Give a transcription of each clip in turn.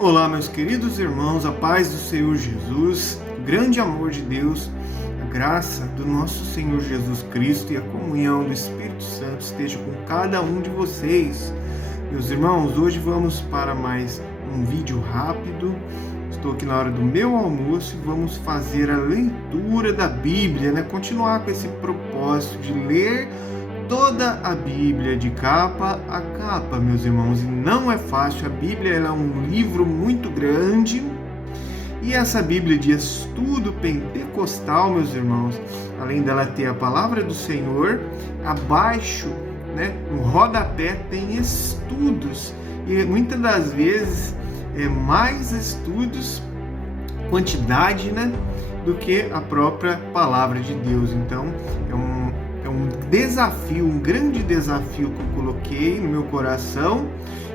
Olá, meus queridos irmãos, a paz do Senhor Jesus, o grande amor de Deus, a graça do nosso Senhor Jesus Cristo e a comunhão do Espírito Santo esteja com cada um de vocês. Meus irmãos, hoje vamos para mais um vídeo rápido. Estou aqui na hora do meu almoço e vamos fazer a leitura da Bíblia, Continuar com esse propósito de ler toda a Bíblia de capa a capa, meus irmãos, e não é fácil. A Bíblia é um livro muito grande, e essa Bíblia de estudo pentecostal, meus irmãos, além dela ter a palavra do Senhor, abaixo, no rodapé tem estudos, e muitas das vezes mais estudos, quantidade, do que a própria palavra de Deus. Então, é um desafio, um grande desafio que eu coloquei no meu coração.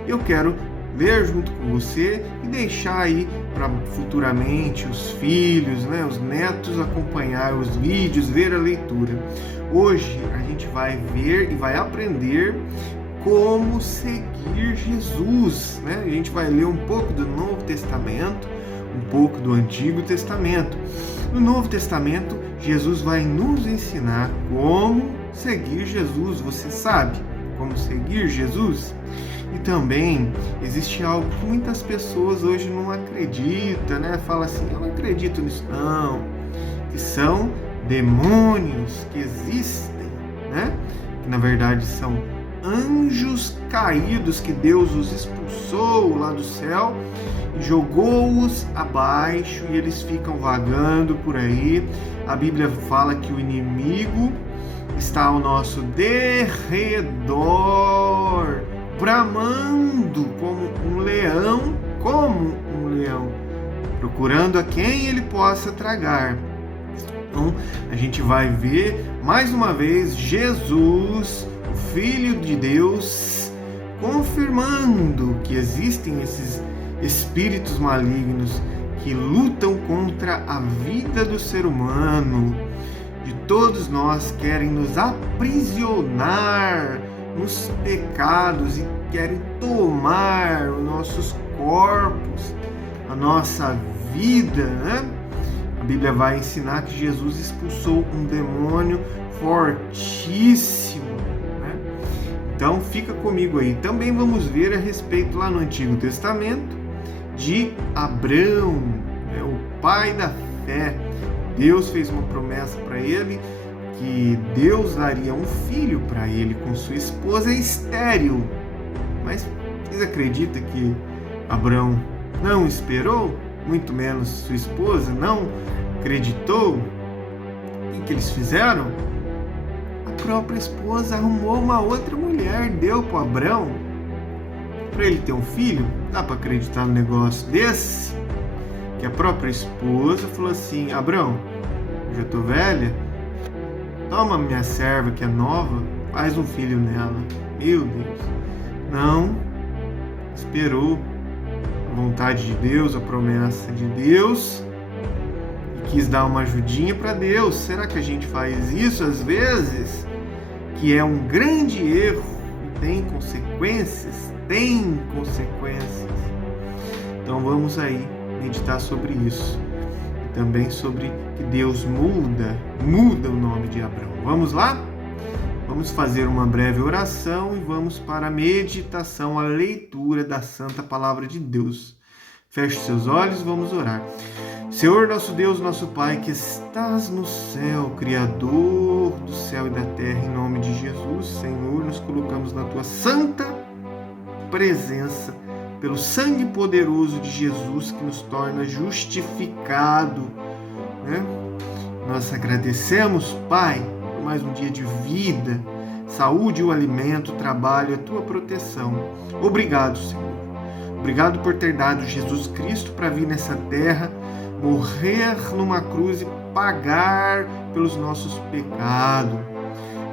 Eu quero ler junto com você e deixar aí para futuramente os filhos, os netos acompanhar os vídeos, ver a leitura. Hoje a gente vai ver e vai aprender como seguir Jesus, A gente vai ler um pouco do Novo Testamento, um pouco do Antigo Testamento. No Novo Testamento, Jesus vai nos ensinar como seguir Jesus. Você sabe como seguir Jesus? E também existe algo que muitas pessoas hoje não acreditam, Fala assim, eu não acredito nisso não, que são demônios que existem, Que na verdade são anjos caídos, que Deus os expulsou lá do céu e jogou-os abaixo, e eles ficam vagando por aí. A Bíblia fala que o inimigo está ao nosso derredor, bramando como um leão, procurando a quem ele possa tragar. Então, a gente vai ver mais uma vez Jesus, o Filho de Deus, confirmando que existem esses espíritos malignos que lutam contra a vida do ser humano, de todos nós, querem nos aprisionar nos pecados e querem tomar os nossos corpos, a nossa vida, A Bíblia vai ensinar que Jesus expulsou um demônio fortíssimo, Então fica comigo aí. Também vamos ver a respeito lá no Antigo Testamento de Abrão, o pai da fé. Deus fez uma promessa para ele que Deus daria um filho para ele com sua esposa estéril. Mas vocês acreditam que Abrão não esperou? Muito menos sua esposa não acreditou? O que eles fizeram? A própria esposa arrumou uma outra mulher, deu para Abrão para ele ter um filho. Dá para acreditar num negócio desse? Que a própria esposa falou assim: Abrão, eu já tô velha, toma minha serva que é nova, faz um filho nela. Meu Deus, não, esperou a vontade de Deus, a promessa de Deus, e quis dar uma ajudinha para Deus. Será que a gente faz isso às vezes? Que é um grande erro e tem consequências? Tem consequências. Então vamos aí meditar sobre isso. E também sobre que Deus muda o nome de Abrão. Vamos lá? Vamos fazer uma breve oração e vamos para a meditação, a leitura da Santa Palavra de Deus. Feche seus olhos e vamos orar. Senhor, nosso Deus, nosso Pai, que estás no céu, Criador do céu e da terra, em nome de Jesus, Senhor, nos colocamos na Tua santa presença, pelo sangue poderoso de Jesus que nos torna justificado, Nós agradecemos, Pai, por mais um dia de vida, saúde, o alimento, o trabalho, a Tua proteção. Obrigado, Senhor. Obrigado por ter dado Jesus Cristo para vir nessa terra, morrer numa cruz e pagar pelos nossos pecados.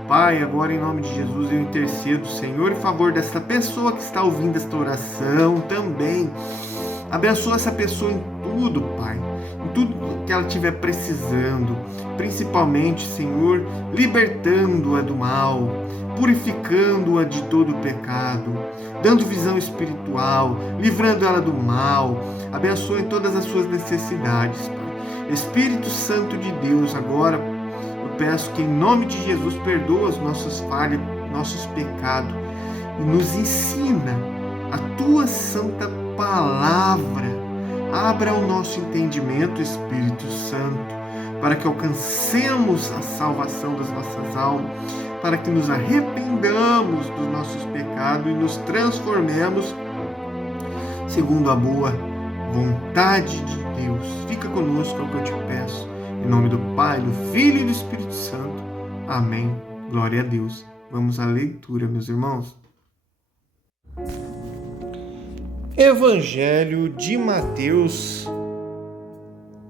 Pai, agora em nome de Jesus eu intercedo, Senhor, em favor desta pessoa que está ouvindo esta oração também. Abençoa essa pessoa em tudo, Pai. em tudo que ela estiver precisando, principalmente, Senhor, libertando-a do mal, purificando-a de todo o pecado, dando visão espiritual, livrando ela do mal, abençoe todas as suas necessidades, Pai. Espírito Santo de Deus, agora eu peço que em nome de Jesus perdoa as nossas falhas, nossos pecados e nos ensina a Tua santa palavra. Abra o nosso entendimento, Espírito Santo, para que alcancemos a salvação das nossas almas, para que nos arrependamos dos nossos pecados e nos transformemos segundo a boa vontade de Deus. Fica conosco, é o que eu te peço. Em nome do Pai, do Filho e do Espírito Santo. Amém. Glória a Deus. Vamos à leitura, meus irmãos. Evangelho de Mateus,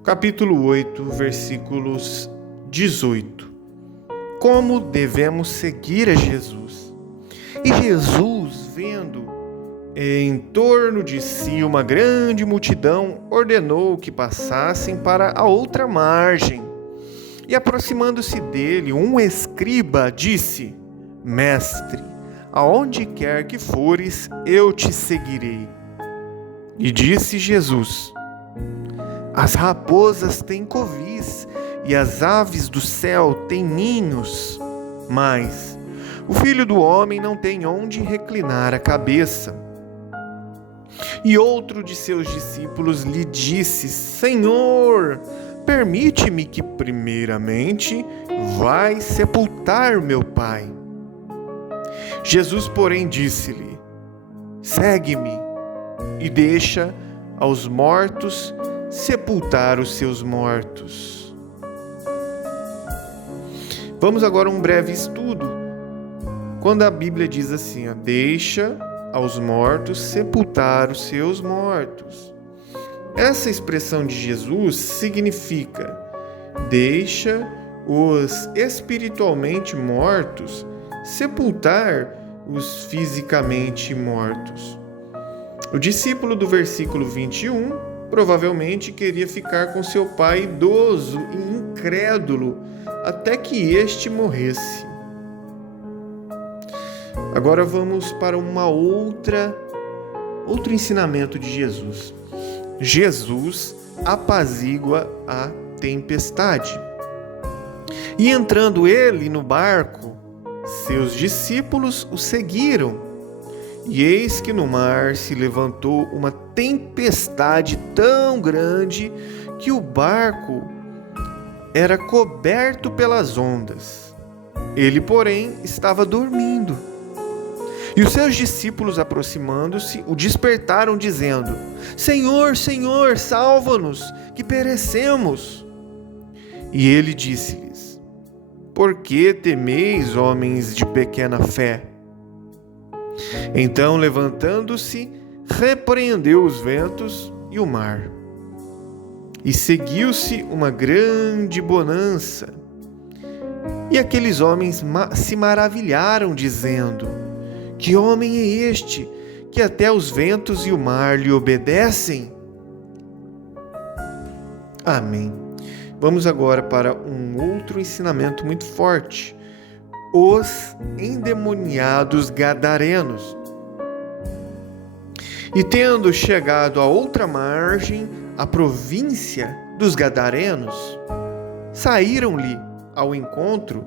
capítulo 8, versículos 18. Como devemos seguir a Jesus? E Jesus, vendo em torno de si uma grande multidão, ordenou que passassem para a outra margem. E aproximando-se dele, um escriba disse: Mestre, aonde quer que fores, eu te seguirei. E disse Jesus: As raposas têm covis e as aves do céu têm ninhos, mas o Filho do Homem não tem onde reclinar a cabeça. E outro de seus discípulos lhe disse: Senhor, permite-me que primeiramente vai sepultar meu pai. Jesus, porém, disse-lhe: Segue-me e deixa aos mortos sepultar os seus mortos. Vamos agora a um breve estudo. Quando a Bíblia diz assim, deixa aos mortos sepultar os seus mortos. Essa expressão de Jesus significa: deixa os espiritualmente mortos sepultar os fisicamente mortos. O discípulo do versículo 21 provavelmente queria ficar com seu pai idoso e incrédulo até que este morresse. Agora vamos para outro ensinamento de Jesus. Jesus apazigua a tempestade. E entrando ele no barco, seus discípulos o seguiram. E eis que no mar se levantou uma tempestade tão grande que o barco era coberto pelas ondas. Ele, porém, estava dormindo. E os seus discípulos, aproximando-se, o despertaram, dizendo: Senhor, Senhor, salva-nos, que perecemos. E ele disse-lhes: Por que temeis, homens de pequena fé? Então, levantando-se, repreendeu os ventos e o mar. E seguiu-se uma grande bonança. E aqueles homens se maravilharam, dizendo: Que homem é este, que até os ventos e o mar lhe obedecem? Amém. Vamos agora para um outro ensinamento muito forte. Os endemoniados gadarenos. E tendo chegado à outra margem, a província dos gadarenos, saíram-lhe ao encontro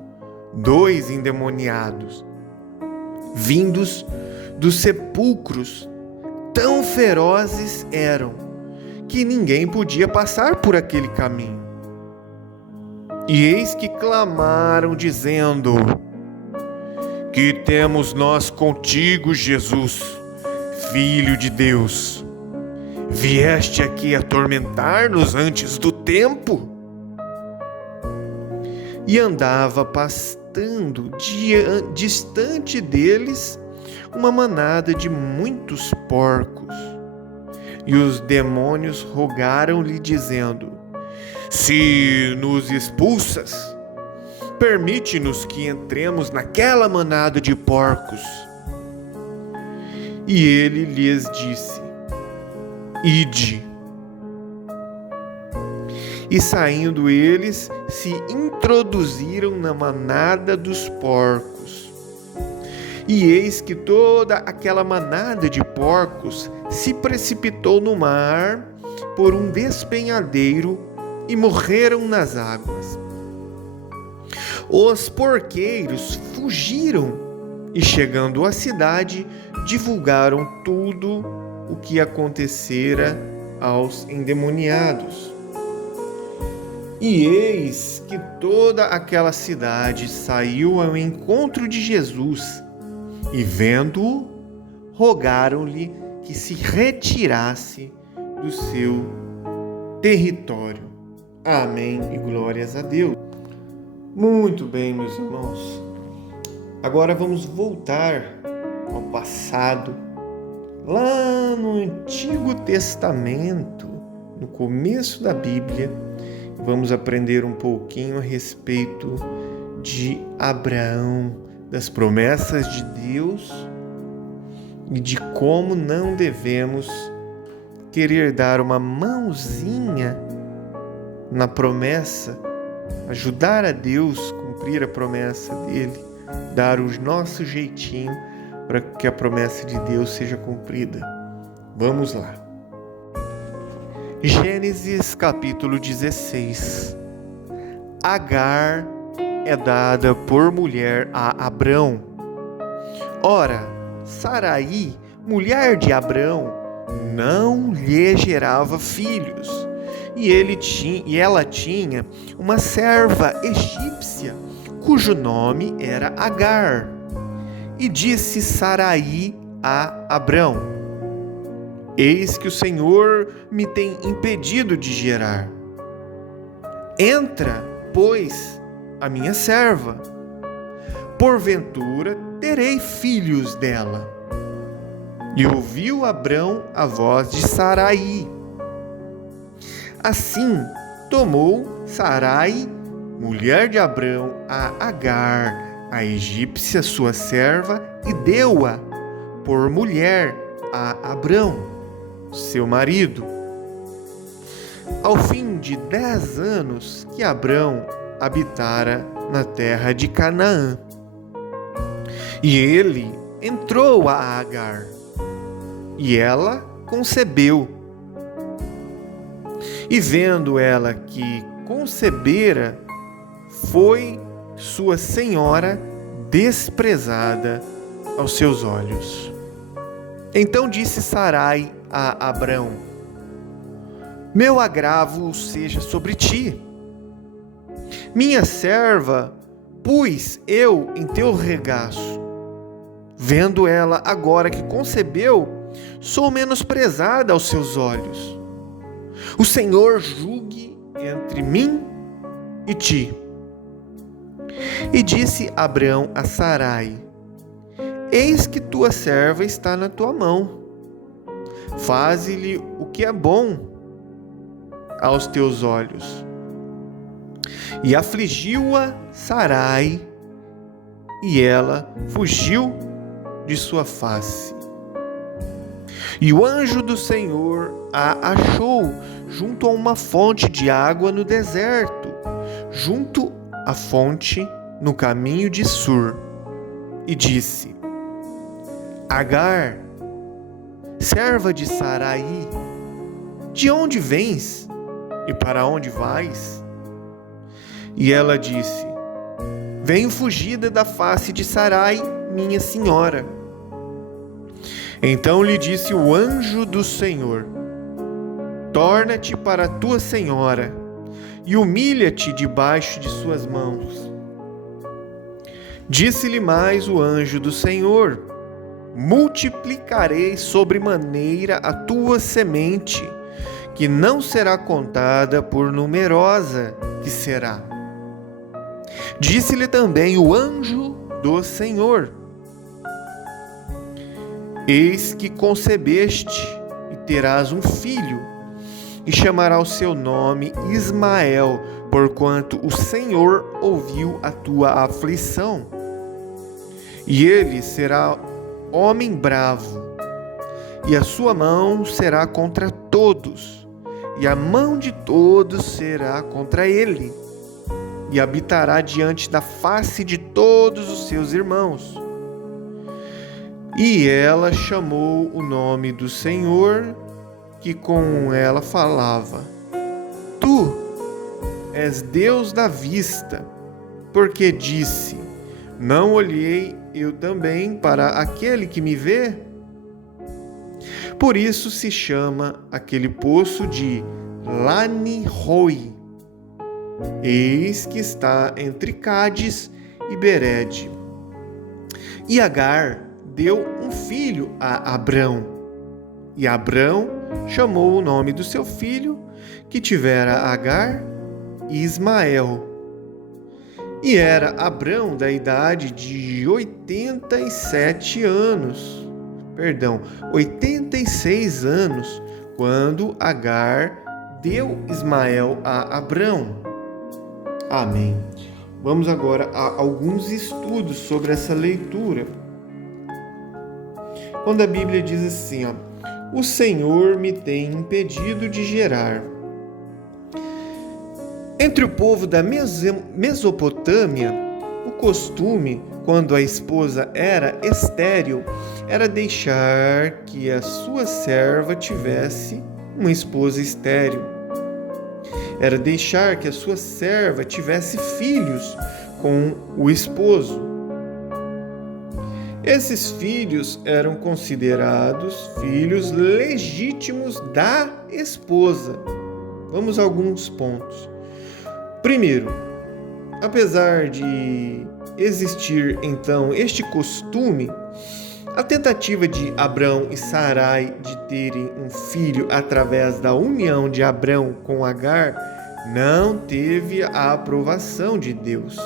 2 endemoniados, vindos dos sepulcros. Tão ferozes eram que ninguém podia passar por aquele caminho. E eis que clamaram, dizendo: Que temos nós contigo, Jesus, Filho de Deus? Vieste aqui atormentar-nos antes do tempo? E andava pastando distante deles uma manada de muitos porcos. E os demônios rogaram-lhe, dizendo: Se nos expulsas, permite-nos que entremos naquela manada de porcos. E ele lhes disse: Ide. E saindo eles, se introduziram na manada dos porcos. E eis que toda aquela manada de porcos se precipitou no mar por um despenhadeiro e morreram nas águas. Os porqueiros fugiram e, chegando à cidade, divulgaram tudo o que acontecera aos endemoniados. E eis que toda aquela cidade saiu ao encontro de Jesus, e vendo-o, rogaram-lhe que se retirasse do seu território. Amém e glórias a Deus. Muito bem, meus irmãos. Agora vamos voltar ao passado, lá no Antigo Testamento, no começo da Bíblia. Vamos aprender um pouquinho a respeito de Abraão, das promessas de Deus e de como não devemos querer dar uma mãozinha na promessa, ajudar a Deus a cumprir a promessa dele, dar o nosso jeitinho para que a promessa de Deus seja cumprida. Vamos lá. Gênesis capítulo 16. Agar é dada por mulher a Abrão. Ora, Saraí, mulher de Abrão, não lhe gerava filhos, e ela tinha uma serva egípcia, cujo nome era Agar. E disse Saraí a Abrão: Eis que o Senhor me tem impedido de gerar. Entra, pois, a minha serva. Porventura terei filhos dela. E ouviu Abrão a voz de Saraí. Assim tomou Sarai, mulher de Abrão, a Agar, a egípcia, sua serva, e deu-a por mulher a Abrão, seu marido. Ao fim de 10 anos que Abrão habitara na terra de Canaã. E ele entrou a Agar, e ela concebeu. E vendo ela que concebera, foi sua senhora desprezada aos seus olhos. Então disse Sarai a Abrão: Meu agravo seja sobre ti. Minha serva pus eu em teu regaço. Vendo ela agora que concebeu, sou menosprezada aos seus olhos. O Senhor julgue entre mim e ti. E disse Abrão a Sarai: Eis que tua serva está na tua mão. Faze-lhe o que é bom aos teus olhos. E afligiu-a Sarai, e ela fugiu de sua face. E o anjo do Senhor a achou junto a uma fonte de água no deserto, junto à fonte no caminho de Sur, e disse: Agar, serva de Sarai, de onde vens e para onde vais? E ela disse: Venho fugida da face de Sarai, minha senhora. Então lhe disse o anjo do Senhor: Torna-te para tua senhora e humilha-te debaixo de suas mãos. Disse-lhe mais o anjo do Senhor: Multiplicarei sobremaneira a tua semente, que não será contada por numerosa que será. Disse-lhe também o anjo do Senhor: Eis que concebeste e terás um filho, e chamará o seu nome Ismael, porquanto o Senhor ouviu a tua aflição. E ele será homem bravo, e a sua mão será contra todos, e a mão de todos será contra ele, e habitará diante da face de todos os seus irmãos. E ela chamou o nome do Senhor, que com ela falava: Tu és Deus da vista, porque disse: Não olhei eu também para aquele que me vê? Por isso se chama aquele poço de Lani-Roi. Eis que está entre Cádiz e Berede. E Agar deu um filho a Abrão. E Abrão chamou o nome do seu filho, que tivera Agar, Ismael. E era Abrão da idade de 86 anos, quando Agar deu Ismael a Abrão. Amém. Vamos agora a alguns estudos sobre essa leitura. Quando a Bíblia diz assim, o Senhor me tem impedido de gerar. Entre o povo da Mesopotâmia, o costume, quando a esposa era estéril, era deixar que a sua serva tivesse uma esposa estéril. Era deixar que a sua serva tivesse filhos com o esposo. Esses filhos eram considerados filhos legítimos da esposa. Vamos a alguns pontos. Primeiro, apesar de existir então este costume, a tentativa de Abrão e Sarai de terem um filho através da união de Abrão com Agar não teve a aprovação de Deus.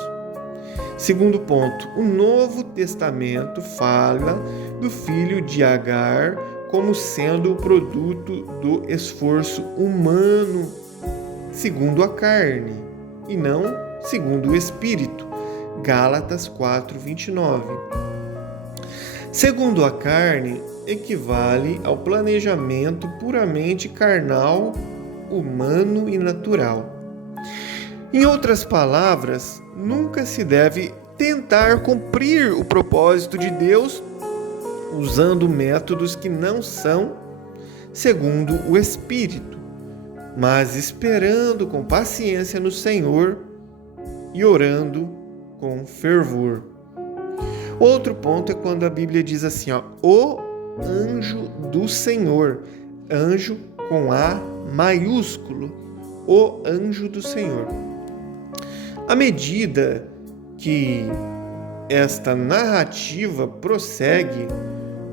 Segundo ponto, o Novo Testamento fala do filho de Agar como sendo o produto do esforço humano, segundo a carne, e não segundo o Espírito. Gálatas 4:29. Segundo a carne, equivale ao planejamento puramente carnal, humano e natural. Em outras palavras, nunca se deve tentar cumprir o propósito de Deus usando métodos que não são segundo o Espírito, mas esperando com paciência no Senhor e orando com fervor. Outro ponto é quando a Bíblia diz assim, o anjo do Senhor, anjo com A maiúsculo, o anjo do Senhor. À medida que esta narrativa prossegue,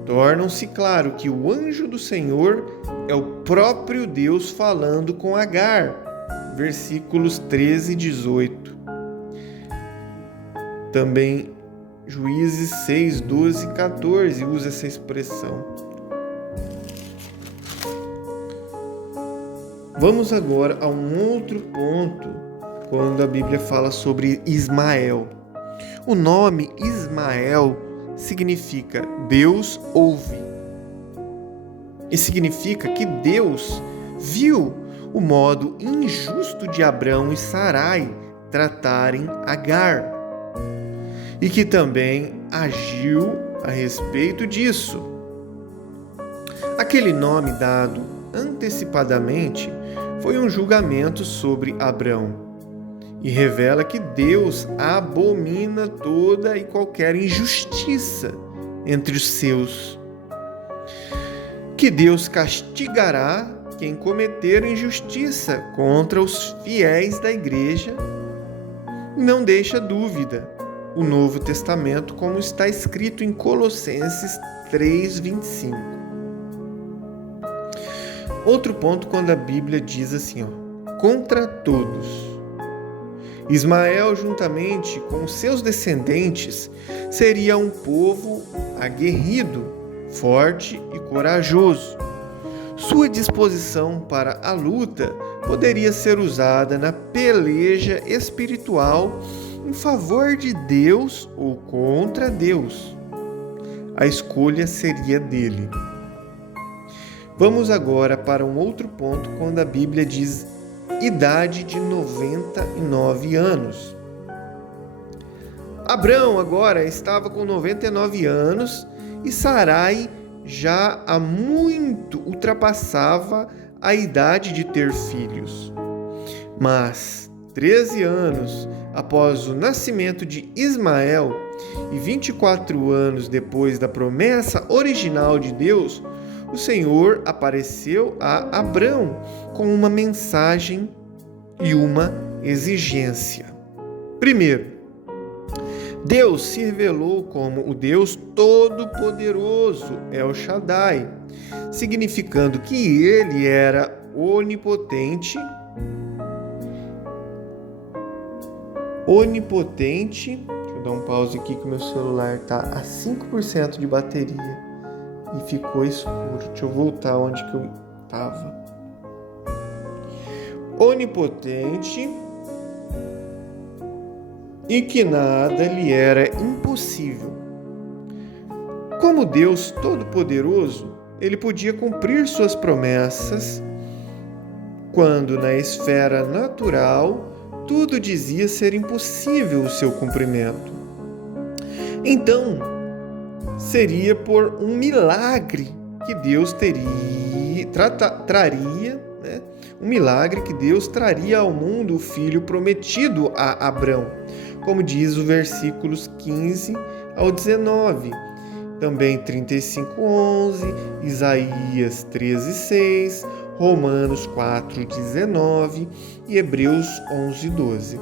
torna-se claro que o anjo do Senhor é o próprio Deus falando com Agar, versículos 13 e 18. Também Juízes 6, 12 e 14 usa essa expressão. Vamos agora a um outro ponto, quando a Bíblia fala sobre Ismael. O nome Ismael significa Deus ouve. E significa que Deus viu o modo injusto de Abrão e Sarai tratarem Agar, e que também agiu a respeito disso. Aquele nome dado antecipadamente foi um julgamento sobre Abrão e revela que Deus abomina toda e qualquer injustiça entre os seus. Que Deus castigará quem cometer injustiça contra os fiéis da igreja. Não deixa dúvida o Novo Testamento, como está escrito em Colossenses 3:25. Outro ponto, quando a Bíblia diz assim, contra todos. Ismael, juntamente com seus descendentes, seria um povo aguerrido, forte e corajoso. Sua disposição para a luta poderia ser usada na peleja espiritual em favor de Deus ou contra Deus. A escolha seria dele. Vamos agora para um outro ponto, quando a Bíblia diz idade de 99 anos. Abrão agora estava com 99 anos e Sarai já há muito ultrapassava a idade de ter filhos. Mas 13 anos após o nascimento de Ismael e 24 anos depois da promessa original de Deus, o Senhor apareceu a Abrão com uma mensagem e uma exigência. Primeiro, Deus se revelou como o Deus Todo-Poderoso, El Shaddai, significando que ele era onipotente, deixa eu dar um pause aqui que meu celular está a 5% de bateria e ficou escuro. Deixa eu voltar onde que eu estava. Onipotente e que nada lhe era impossível. Como Deus Todo-Poderoso, ele podia cumprir suas promessas quando na esfera natural tudo dizia ser impossível o seu cumprimento. Então, seria por um milagre que Deus um milagre que Deus traria ao mundo o filho prometido a Abrão, como diz o versículos 15 ao 19. Também 35:11, Isaías 13:6, Romanos 4:19 e Hebreus 11:12.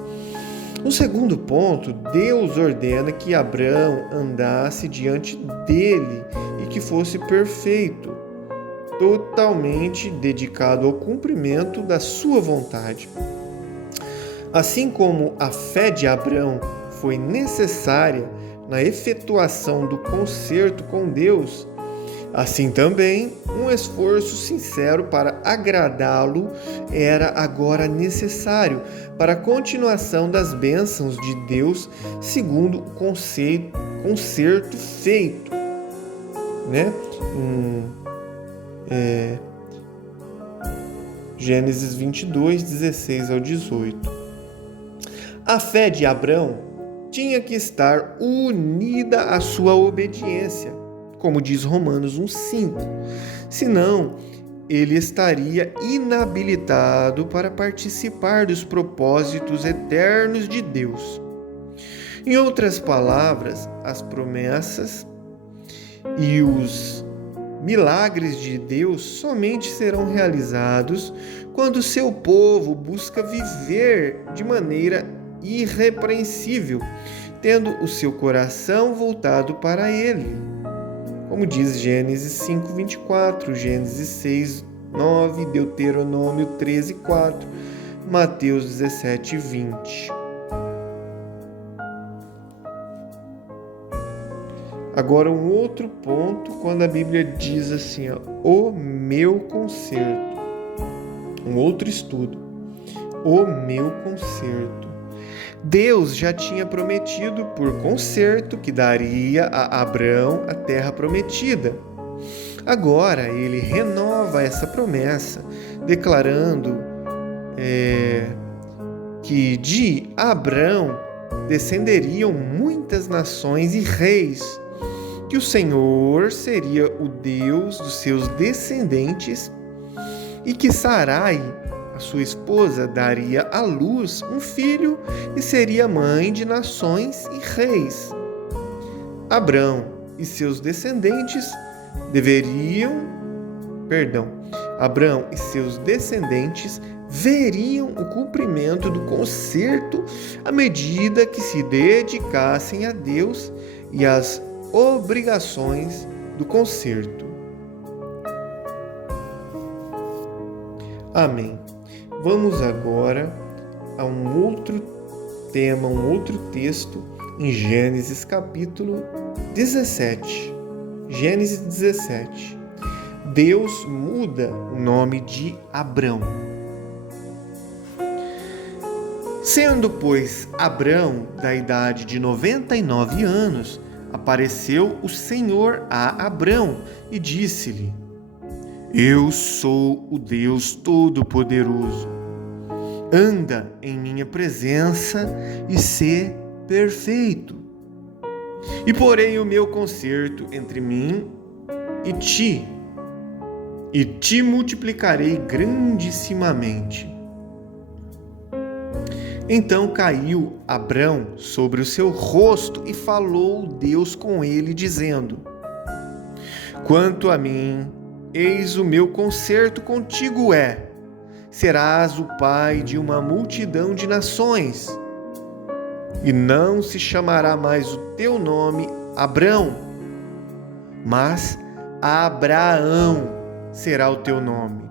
No segundo ponto, Deus ordena que Abrão andasse diante dele e que fosse perfeito, totalmente dedicado ao cumprimento da sua vontade. Assim como a fé de Abrão foi necessária na efetuação do concerto com Deus, assim também um esforço sincero para agradá-lo era agora necessário para a continuação das bênçãos de Deus segundo o concerto feito, Gênesis 22, 16 ao 18. A fé de Abrão tinha que estar unida à sua obediência, como diz Romanos 1:5. Senão, ele estaria inabilitado para participar dos propósitos eternos de Deus. Em outras palavras, as promessas e os milagres de Deus somente serão realizados quando seu povo busca viver de maneira irrepreensível, tendo o seu coração voltado para Ele. Como diz Gênesis 5:24, Gênesis 6:9, Deuteronômio 13:4, Mateus 17:20. Agora um outro ponto, quando a Bíblia diz assim, o meu conserto. Um outro estudo. O meu conserto. Deus já tinha prometido por concerto que daria a Abrão a terra prometida. Agora ele renova essa promessa, declarando que de Abrão descenderiam muitas nações e reis, que o Senhor seria o Deus dos seus descendentes e que Sarai, a sua esposa, daria à luz um filho e seria mãe de nações e reis. Abrão e seus descendentes veriam o cumprimento do concerto à medida que se dedicassem a Deus e às obrigações do concerto. Amém. Vamos agora a um outro tema, um outro texto em Gênesis capítulo 17. Gênesis 17. Deus muda o nome de Abrão. Sendo, pois, Abrão da idade de 99 anos, apareceu o Senhor a Abrão e disse-lhe: Eu sou o Deus Todo-Poderoso. Anda em minha presença e sê perfeito. E porei o meu concerto entre mim e te multiplicarei grandissimamente. Então caiu Abrão sobre o seu rosto e falou Deus com ele, dizendo: Quanto a mim, eis o meu concerto contigo serás o pai de uma multidão de nações, e não se chamará mais o teu nome Abrão, mas Abraão será o teu nome,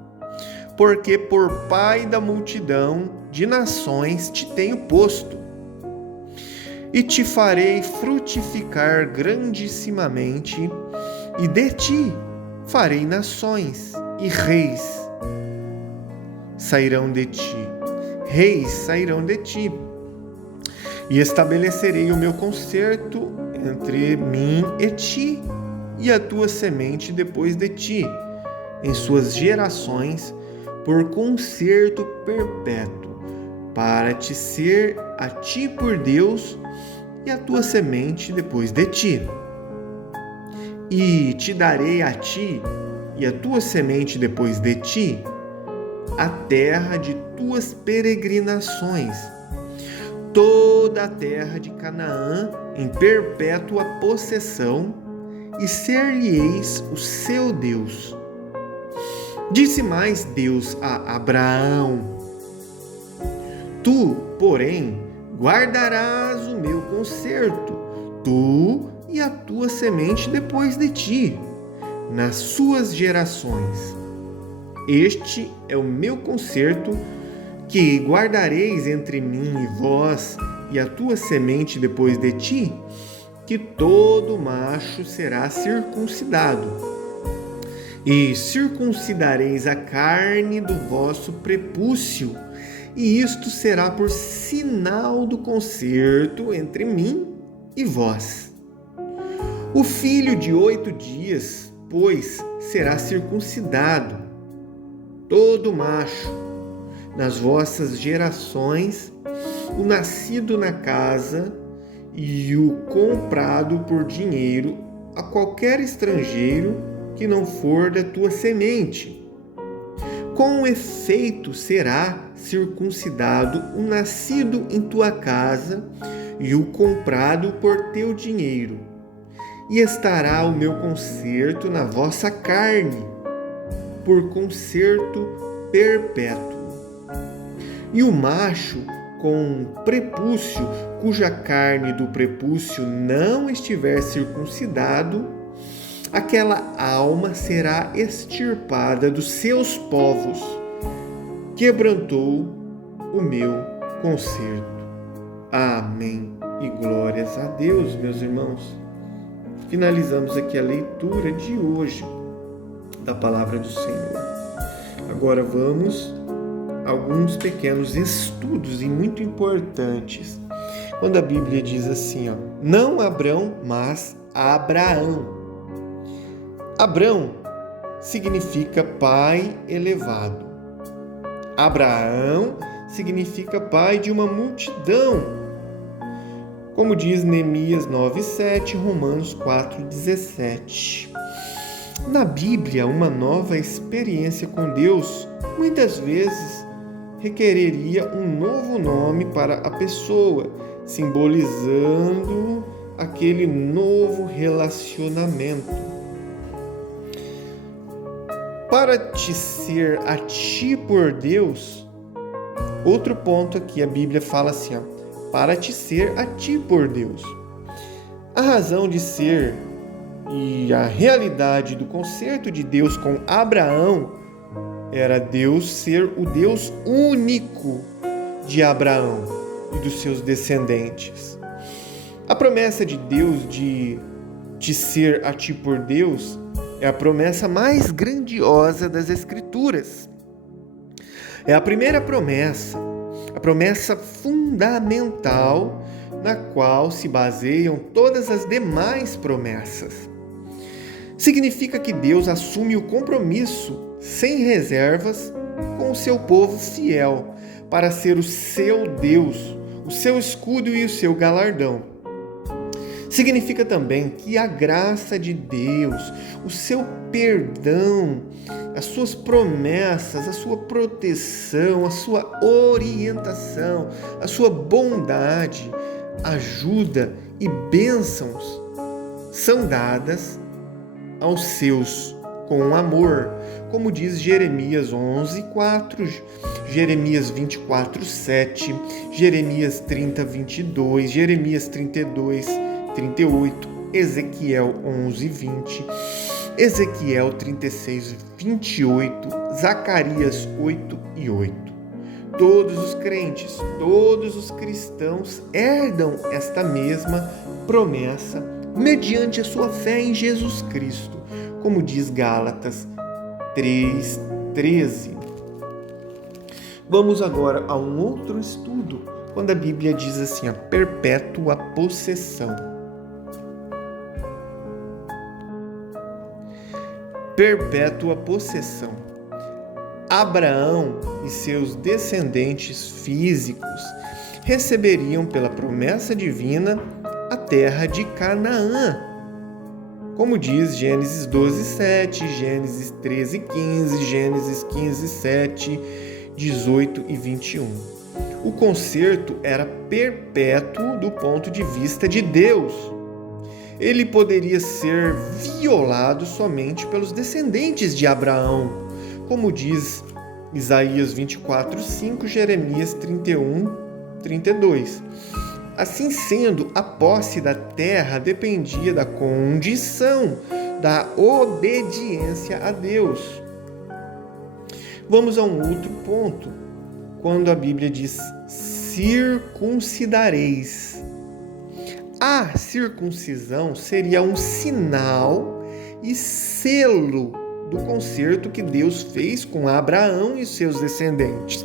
porque por pai da multidão de nações te tenho posto, e te farei frutificar grandissimamente, e de ti farei nações, e reis sairão de ti, e estabelecerei o meu concerto entre mim e ti, e a tua semente depois de ti, em suas gerações, por concerto perpétuo, para te ser a ti por Deus, e a tua semente depois de ti. E te darei a ti e a tua semente depois de ti a terra de tuas peregrinações, toda a terra de Canaã em perpétua possessão, e ser-lhe-eis o seu Deus. Disse mais Deus a Abraão: Tu, porém, guardarás o meu concerto, tu e a tua semente depois de ti, nas suas gerações. Este é o meu concerto que guardareis entre mim e vós e a tua semente depois de ti, que todo macho será circuncidado. E circuncidareis a carne do vosso prepúcio, e isto será por sinal do concerto entre mim e vós. O filho de 8 dias, pois, será circuncidado, todo macho, nas vossas gerações, o nascido na casa e o comprado por dinheiro a qualquer estrangeiro que não for da tua semente. Com efeito será circuncidado o nascido em tua casa e o comprado por teu dinheiro, e estará o meu concerto na vossa carne, por concerto perpétuo. E o macho com prepúcio, cuja carne do prepúcio não estiver circuncidado, aquela alma será extirpada dos seus povos. Quebrantou o meu concerto. Amém. E glórias a Deus, meus irmãos. Finalizamos aqui a leitura de hoje da Palavra do Senhor. Agora vamos a alguns pequenos estudos e muito importantes. Quando a Bíblia diz assim, não Abrão, mas Abraão. Abrão significa pai elevado. Abraão significa pai de uma multidão, como diz Neemias 9:7, Romanos 4:17. Na Bíblia, uma nova experiência com Deus muitas vezes requereria um novo nome para a pessoa, simbolizando aquele novo relacionamento. Para te ser a ti por Deus, outro ponto aqui, a Bíblia fala assim, para te ser a ti por Deus. A razão de ser e a realidade do concerto de Deus com Abraão era Deus ser o Deus único de Abraão e dos seus descendentes. A promessa de Deus de te ser a ti por Deus é a promessa mais grandiosa das Escrituras. É a primeira promessa, a promessa fundamental na qual se baseiam todas as demais promessas. Significa que Deus assume o compromisso sem reservas, com o seu povo fiel, para ser o seu Deus, o seu escudo e o seu galardão. Significa também que a graça de Deus, o seu perdão, as suas promessas, a sua proteção, a sua orientação, a sua bondade, ajuda e bênçãos são dadas aos seus com amor, como diz Jeremias 11:4, Jeremias 24:7, Jeremias 30:22, Jeremias 32:38, Ezequiel 11:20, Ezequiel 36:28, Zacarias 8:8. Todos os crentes, todos os cristãos herdam esta mesma promessa mediante a sua fé em Jesus Cristo, como diz Gálatas 3:13. Vamos agora a um outro estudo, quando a Bíblia diz assim, a perpétua possessão. Perpétua possessão. Abraão e seus descendentes físicos receberiam pela promessa divina a terra de Canaã, como diz Gênesis 12:7, Gênesis 13:15, Gênesis 15:7, 18 e 21. O concerto era perpétuo do ponto de vista de Deus. Ele poderia ser violado somente pelos descendentes de Abraão, como diz Isaías 24:5, Jeremias 31:32. Assim sendo, a posse da terra dependia da condição, da obediência a Deus. Vamos a um outro ponto, quando a Bíblia diz circuncidareis. A circuncisão seria um sinal e selo do concerto que Deus fez com Abraão e seus descendentes.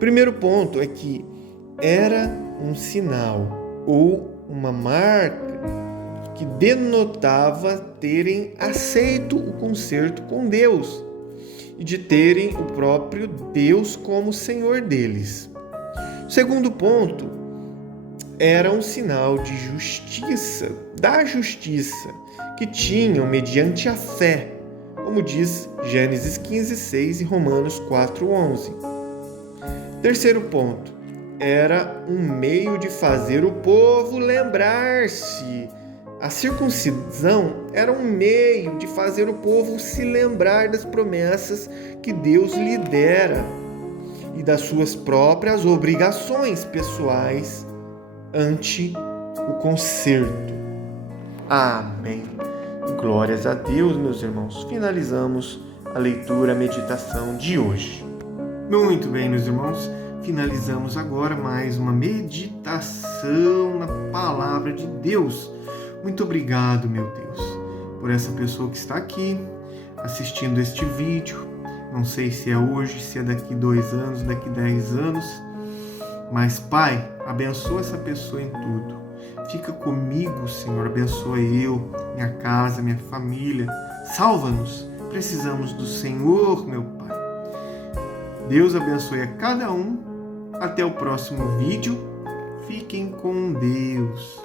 Primeiro ponto é que era um sinal ou uma marca que denotava terem aceito o concerto com Deus e de terem o próprio Deus como Senhor deles. Segundo ponto, era um sinal de justiça, da justiça que tinham mediante a fé, como diz Gênesis 15:6 e Romanos 4:11. Terceiro ponto, era um meio de fazer o povo lembrar-se. A circuncisão era um meio de fazer o povo se lembrar das promessas que Deus lhe dera e das suas próprias obrigações pessoais ante o concerto. Amém. Glórias a Deus, meus irmãos. Finalizamos a leitura, a meditação de hoje. Muito bem, meus irmãos. Finalizamos agora mais uma meditação na Palavra de Deus. Muito obrigado, meu Deus, por essa pessoa que está aqui assistindo este vídeo. Não sei se é hoje, se é daqui 2 anos, daqui 10 anos. Mas, Pai, abençoa essa pessoa em tudo. Fica comigo, Senhor. Abençoa eu, minha casa, minha família. Salva-nos. Precisamos do Senhor, meu Pai. Deus abençoe a cada um. Até o próximo vídeo. Fiquem com Deus.